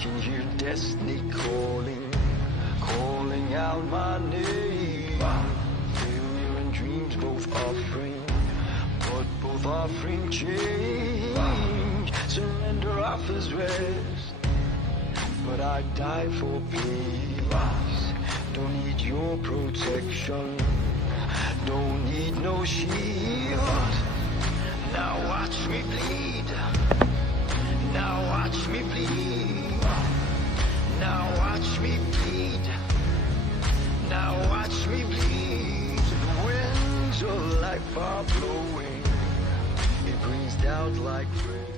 can hear destiny calling, calling out my name. Failure and dreams both offering, but both offering change. Surrender offers rest, but I die for peace. Don't need your protection, don't need no shield. Now watch me bleed, now watch me bleed, now watch me bleed, now watch me bleed. The winds of life are blowing, it brings doubt like rain.